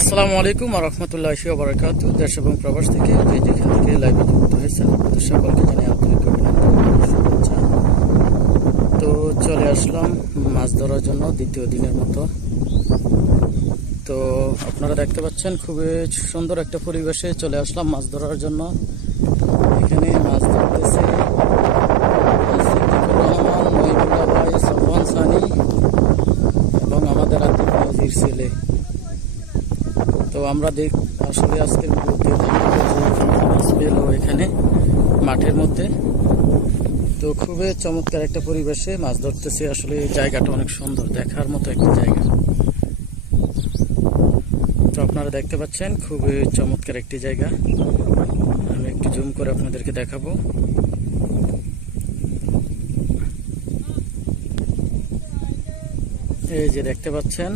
আসসালামু আলাইকুম রহমতুল্লাহ বারাকাতু দেশ এবং প্রবাস থেকে যেখান থেকে লাইভে যুক্ত হয়েছেন, আপনাদের সকলকে জানাই আন্তরিক অভিনন্দন তো চলে আসলাম মাছ ধরার জন্য দ্বিতীয় দিনের মতো। তো আপনারা দেখতে পাচ্ছেন খুবই সুন্দর একটা পরিবেশে চলে আসলাম মাছ ধরার জন্য। এখানে মাছ ধরতেছে সিদ্দিকুর রহমান মহিবুল্লাহ ভাই সফওয়ান সানি এবং আমাদের আতিক নজির ছেলে তো আমরা দেখ আসলে আজকের পেল এখানে মাঠের মধ্যে। তো খুবই চমৎকার একটা পরিবেশে মাছ ধরতেছে। আসলে জায়গাটা অনেক সুন্দর, দেখার মতো একটা জায়গা। তো আপনারা দেখতে পাচ্ছেন, খুবই চমৎকার একটি জায়গা। আমি একটু জুম করে আপনাদেরকে দেখাবো। এই যে দেখতে পাচ্ছেন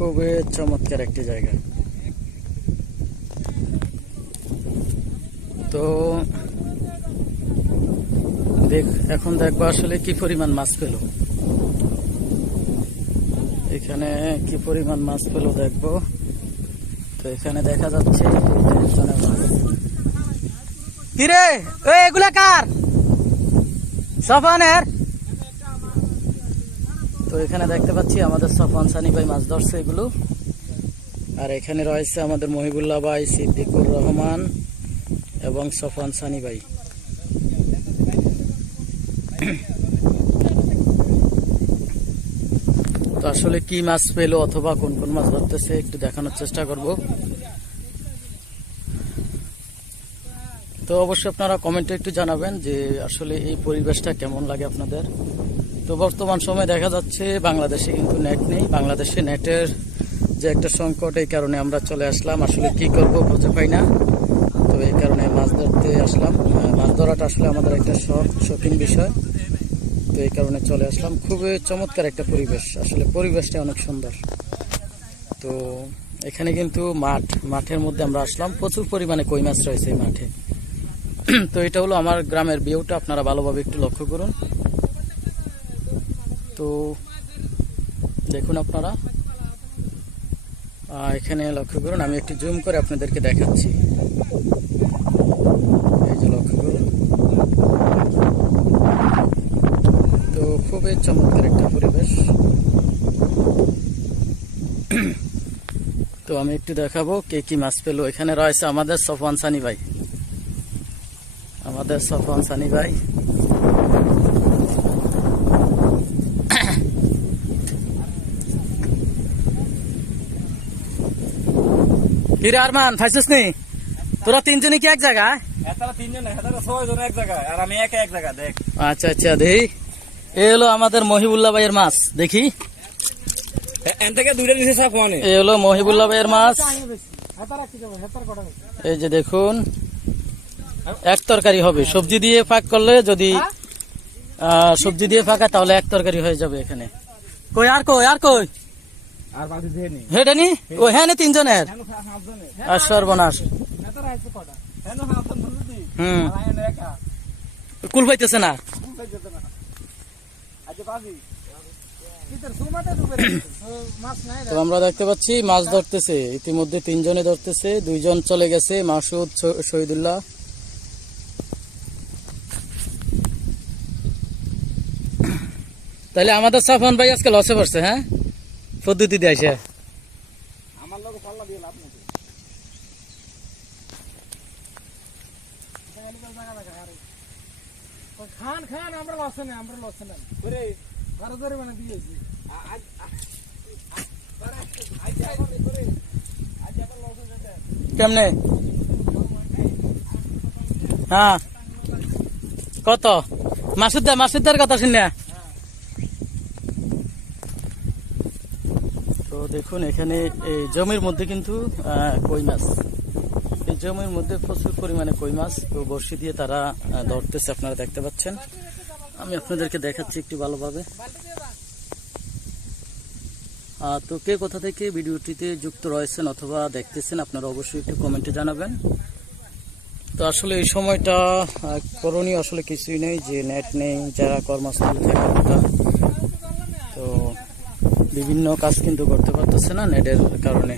খুবই চমৎকার একটি জায়গা। তো দেখ, এখন দেখব আসলে কি পরিমাণ মাছ পেল। এখানে কি পরিমাণ মাছ পেল দেখব। তো এখানে দেখা যাচ্ছে এগুলা কার? সফানের? তো এখানে দেখতে পাচ্ছি আমাদের সফান সানি ভাই মাছ ধরছে এগুলো। আর এখানে রয়েছে আমাদের মহিবুল্লাহ ভাই, সিদ্দিকুর রহমান এবং সফান সানি ভাই। তো আসলে কি মাছ পেল অথবা কোন কোন মাছ ধরতেছে একটু দেখানোর চেষ্টা করব। তো অবশ্যই আপনারা কমেন্টে একটু জানাবেন যে আসলে এই পরিবেশটা কেমন লাগে আপনাদের। তো বর্তমান সময়ে দেখা যাচ্ছে বাংলাদেশে কিন্তু নেট নেই। বাংলাদেশে নেটের যে একটা সংকট, এই কারণে আমরা চলে আসলাম। আসলে কি করব খুঁজে পাই না। তো এই কারণে মাছ ধরতে আসলাম। মাছ ধরাটা আসলে আমাদের একটা শখ, শৌখিন বিষয়। তো এই কারণে চলে আসলাম। খুবই চমৎকার একটা পরিবেশ। আসলে পরিবেশটা অনেক সুন্দর। তো এখানে কিন্তু মাঠ, মাঠের মধ্যে আমরা আসলাম। প্রচুর পরিমাণে কই মাছ রয়েছে এই মাঠে। তো এটা হলো আমার গ্রামের ভিউটা। আপনারা ভালোভাবে একটু লক্ষ্য করুন। তো দেখুন আপনারা। এখানে লক্ষ্য করুন, আমি একটু জুম করে আপনাদেরকে দেখাচ্ছি। এই যে লক্ষ্য করুন। তো খুবই চমৎকার একটা পরিবেশ। তো আমি একটু দেখাবো কে কি মাছ পেল। এখানে রয়েছে আমাদের সফওয়ান সানি ভাই। আমাদের সফওয়ান সানি ভাই। কিরে আরমান ফাইছিস নি? তোরা তিনজনই কি এক জায়গায়? এতারা তিনজন এতারা ছয় জন এক জায়গায় আর আমি একা এক জায়গায় দেখ। আচ্ছা আচ্ছা দেখি এ হলো আমাদের মহিবুল্লাহ ভাইয়ের মাছ দেখি। এন থেকে দুইটা নিচে সব ফোনে। এ হলো মহিবুল্লাহ ভাইয়ের মাছ। এই যে দেখুন এক তরকারি হবে। সবজি দিয়ে ফাঁক করলে যদি সবজি দিয়ে ফাঁকা তাহলে এক তরকারি হয়ে যাবে এখানে। কই আর কই আর কই? আর বাকি দিয়ে নি হেটা ও হ্যাঁ নি তিনজনের। হাফজনে আর সর্বনাশ। কুল পাইতেছে না। আমরা দেখতে পাচ্ছি, মাছ ধরতেছে। ইতিমধ্যে তিনজনে ধরতেছে, দুইজন চলে গেছে, মাসুদ শহীদুল্লাহ। তাহলে আমাদের সাফান ভাই আজকে লসে পড়ছে হ্যাঁ? পদ্ধতি দিয়ে লোক পাল্লা দিয়ে লাভ নাকি খান খান আমরা লসে নেই আমরা লসে নেই করে বারো ধরে মানে দিয়েছি আজ কেমনে হ্যাঁ কত মাসুদ্দার মাসুদ্দার কথা শুনে দেখুন, এখানে এই জমির মধ্যে কিন্তু কই মাছ। এই জমির মধ্যে প্রচুর পরিমাণে কই মাছ তো বড়শি দিয়ে তারা ধরতেছে, আপনারা দেখতে পাচ্ছেন। আমি আপনাদেরকে দেখাচ্ছি একটু ভালোভাবে। তো কে কোথা থেকে ভিডিওটিতে যুক্ত রয়েছেন অথবা দেখতেছেন, আপনারা অবশ্যই একটু কমেন্টে জানাবেন। তো আসলে এই সময়টা করণীয় আসলে কিছুই নেই, যে নেট নেই, যারা কর্মস্থলে থাকে। বিভিন্ন কাজ কিন্তু করতে পারতেছে না নেটের কারণে।